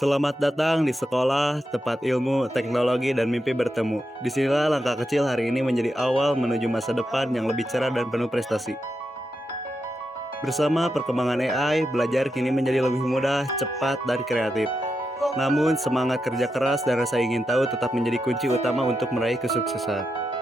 Selamat datang di sekolah, tempat ilmu, teknologi, dan mimpi bertemu. Disinilah langkah kecil hari ini menjadi awal menuju masa depan yang lebih cerah dan penuh prestasi. Bersama perkembangan AI, belajar kini menjadi lebih mudah, cepat, dan kreatif. Namun, semangat kerja keras dan rasa ingin tahu tetap menjadi kunci utama untuk meraih kesuksesan.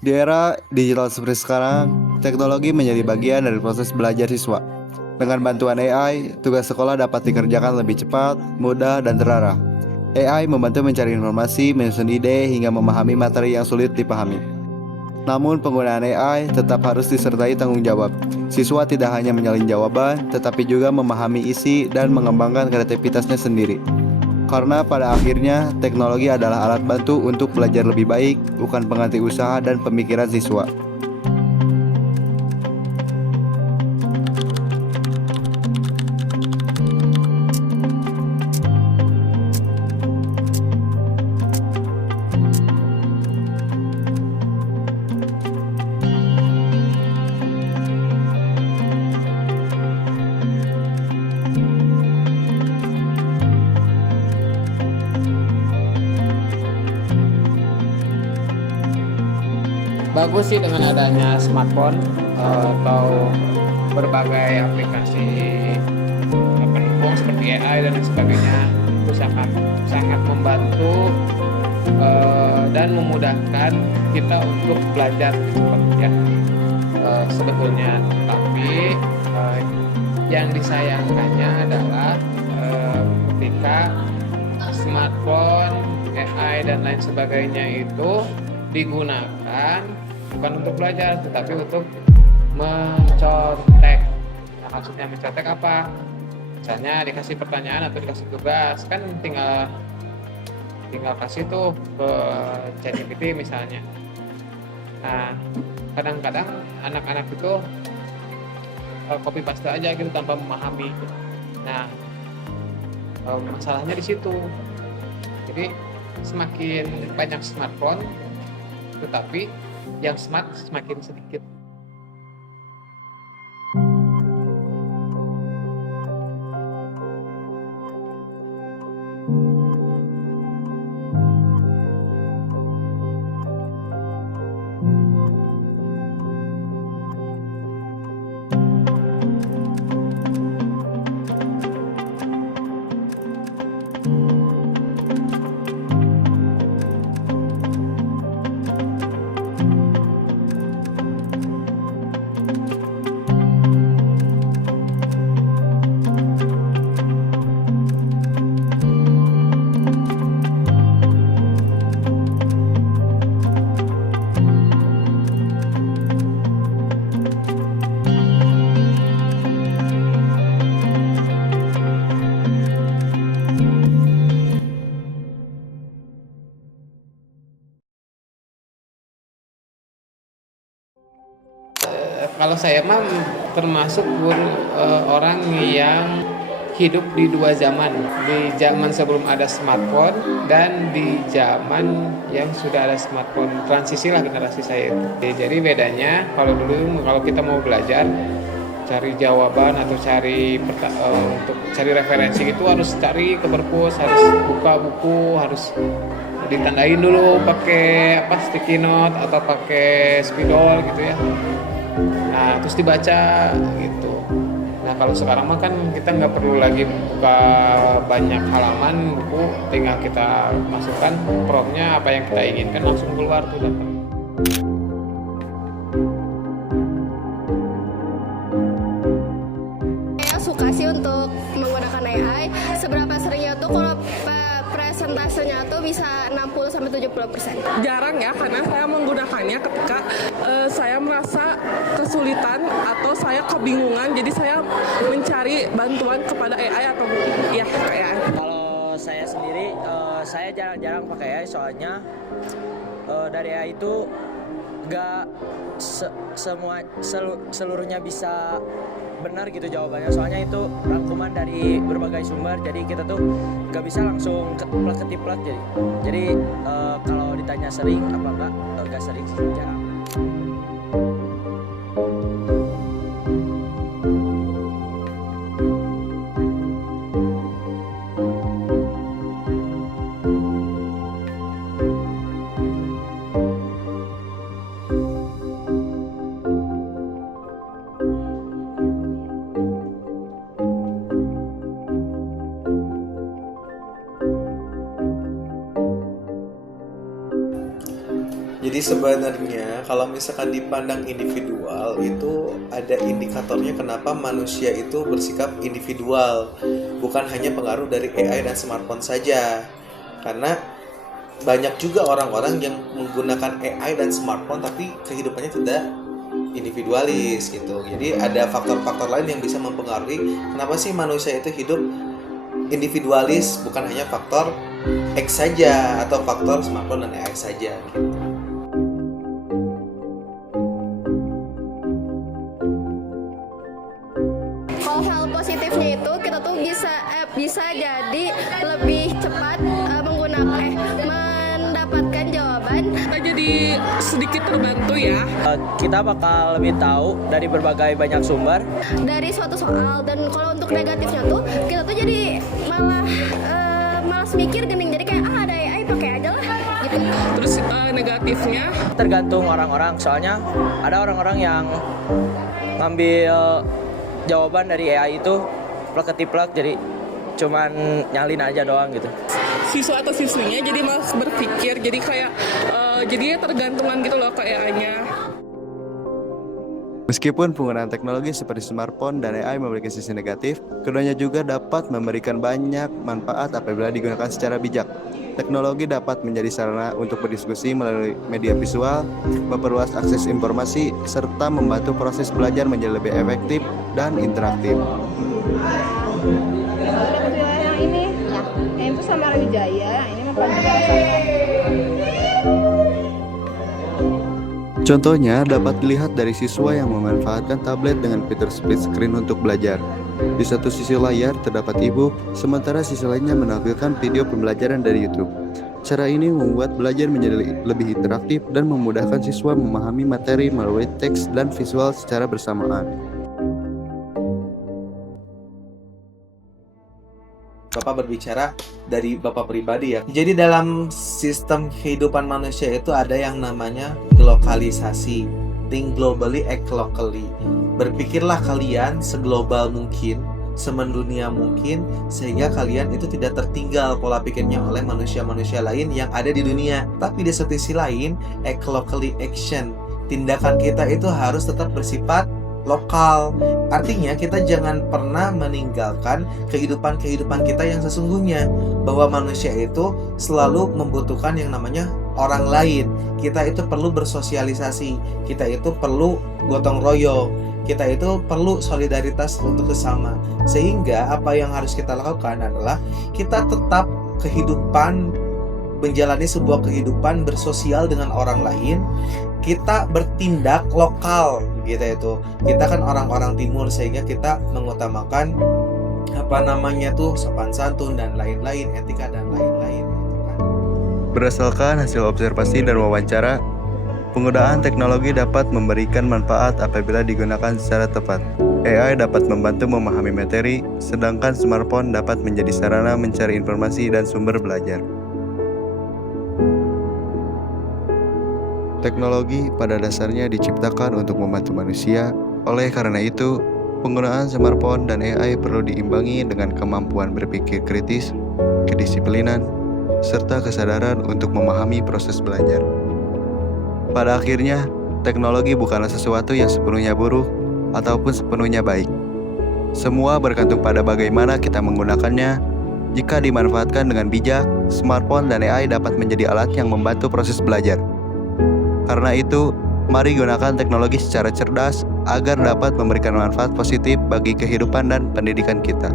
Di era digital seperti sekarang, teknologi menjadi bagian dari proses belajar siswa. Dengan bantuan AI, tugas sekolah dapat dikerjakan lebih cepat, mudah, dan terarah. AI membantu mencari informasi, menyusun ide, hingga memahami materi yang sulit dipahami. Namun, penggunaan AI tetap harus disertai tanggung jawab. Siswa tidak hanya menyalin jawaban, tetapi juga memahami isi dan mengembangkan kreativitasnya sendiri. Karena pada akhirnya, teknologi adalah alat bantu untuk belajar lebih baik, bukan pengganti usaha dan pemikiran siswa. Bagus sih dengan adanya smartphone atau berbagai aplikasi pendukung seperti AI dan lain sebagainya. Itu sangat sangat membantu dan memudahkan kita untuk belajar lebih cepat ya sebetulnya. Tapi yang disayangkannya adalah ketika smartphone, AI dan lain sebagainya itu digunakan bukan untuk belajar tetapi untuk mencontek. Nah, maksudnya mencontek apa? Misalnya dikasih pertanyaan atau dikasih tugas, kan tinggal kasih tuh ke ChatGPT misalnya. Nah, kadang-kadang anak-anak itu copy paste aja gitu tanpa memahami. Nah, masalahnya di situ. Jadi semakin banyak smartphone, tetapi yang smart semakin sedikit. Kalau saya mah termasuk orang yang hidup di dua zaman, di zaman sebelum ada smartphone dan di zaman yang sudah ada smartphone. Transisi lah generasi saya itu. Jadi bedanya kalau dulu kalau kita mau belajar cari jawaban atau untuk cari referensi itu harus cari ke perpus, harus buka buku, harus ditandain dulu pakai sticky note atau pakai spidol gitu ya. Nah, terus dibaca gitu. Nah, kalau sekarang mah kan kita nggak perlu lagi buka banyak halaman buku, tinggal kita masukkan promptnya apa yang kita inginkan langsung keluar tuh datang. Saya suka sih untuk menggunakan AI. Seberapa seringnya tuh kalau presentasenya tuh bisa 60-70%. Jarang ya, karena saya menggunakannya ketika saya merasa kesulitan atau saya kebingungan, jadi saya mencari bantuan kepada AI atau ya AI. Kalau saya sendiri saya jarang-jarang pakai AI soalnya dari AI itu gak seluruhnya bisa benar gitu jawabannya, soalnya itu rangkuman dari berbagai sumber, jadi kita tuh gak bisa langsung ketiplak. Jadi kalau ditanya sering apa enggak, gak sering sih, jarang. Jadi sebenarnya kalau misalkan dipandang individual itu ada indikatornya kenapa manusia itu bersikap individual, bukan hanya pengaruh dari AI dan smartphone saja. Karena banyak juga orang-orang yang menggunakan AI dan smartphone tapi kehidupannya tidak individualis gitu. Jadi ada faktor-faktor lain yang bisa mempengaruhi kenapa sih manusia itu hidup individualis, bukan hanya faktor X saja atau faktor smartphone dan AI saja gitu. Kalau hal positifnya itu kita tuh bisa jadi lebih cepat mendapatkan jawaban. Kita jadi sedikit terbantu ya. Kita bakal lebih tahu dari berbagai banyak sumber Dari suatu soal. Dan kalau untuk negatifnya tuh kita tuh jadi malas mikir gening, jadi kayak ada AI pakai aja lah gitu. Terus negatifnya tergantung orang-orang, soalnya ada orang-orang yang ngambil jawaban dari AI itu plek-ketiplek, jadi cuman nyalin aja doang gitu. siswa atau siswinya jadi malas berpikir, jadi kayak jadinya tergantungan gitu loh ke AI-nya. Meskipun penggunaan teknologi seperti smartphone dan AI memiliki sisi negatif, keduanya juga dapat memberikan banyak manfaat apabila digunakan secara bijak. Teknologi dapat menjadi sarana untuk berdiskusi melalui media visual, memperluas akses informasi, serta membantu proses belajar menjadi lebih efektif dan interaktif. Dapat wilayah yang ini, yang itu sama Wijaya, yang ini mempelajari. Contohnya dapat dilihat dari siswa yang memanfaatkan tablet dengan fitur split screen untuk belajar. Di satu sisi layar terdapat e-book, sementara sisi lainnya menampilkan video pembelajaran dari YouTube. Cara ini membuat belajar menjadi lebih interaktif dan memudahkan siswa memahami materi melalui teks dan visual secara bersamaan. Bapak berbicara dari Bapak pribadi ya. Jadi dalam sistem kehidupan manusia itu ada yang namanya globalisasi. Think globally, act locally. Berpikirlah kalian seglobal mungkin, semendunia mungkin, sehingga kalian itu tidak tertinggal pola pikirnya oleh manusia-manusia lain yang ada di dunia. Tapi di sisi lain, act locally action. Tindakan kita itu harus tetap bersifat lokal. Artinya kita jangan pernah meninggalkan kehidupan kita yang sesungguhnya, bahwa manusia itu selalu membutuhkan yang namanya orang lain. Kita itu perlu bersosialisasi, kita itu perlu gotong royong, kita itu perlu solidaritas untuk sesama. Sehingga apa yang harus kita lakukan adalah kita tetap menjalani sebuah kehidupan bersosial dengan orang lain. Kita bertindak lokal gitu itu. Kita kan orang-orang timur, sehingga kita mengutamakan sopan santun dan lain-lain, etika dan lain-lain gitu kan. Berdasarkan hasil observasi dan wawancara, penggunaan teknologi dapat memberikan manfaat apabila digunakan secara tepat. AI dapat membantu memahami materi, sedangkan smartphone dapat menjadi sarana mencari informasi dan sumber belajar. Teknologi pada dasarnya diciptakan untuk membantu manusia. Oleh karena itu, penggunaan smartphone dan AI perlu diimbangi dengan kemampuan berpikir kritis, kedisiplinan, serta kesadaran untuk memahami proses belajar. Pada akhirnya, teknologi bukanlah sesuatu yang sepenuhnya buruk ataupun sepenuhnya baik. Semua bergantung pada bagaimana kita menggunakannya. Jika dimanfaatkan dengan bijak, smartphone dan AI dapat menjadi alat yang membantu proses belajar. Karena itu, mari gunakan teknologi secara cerdas agar dapat memberikan manfaat positif bagi kehidupan dan pendidikan kita.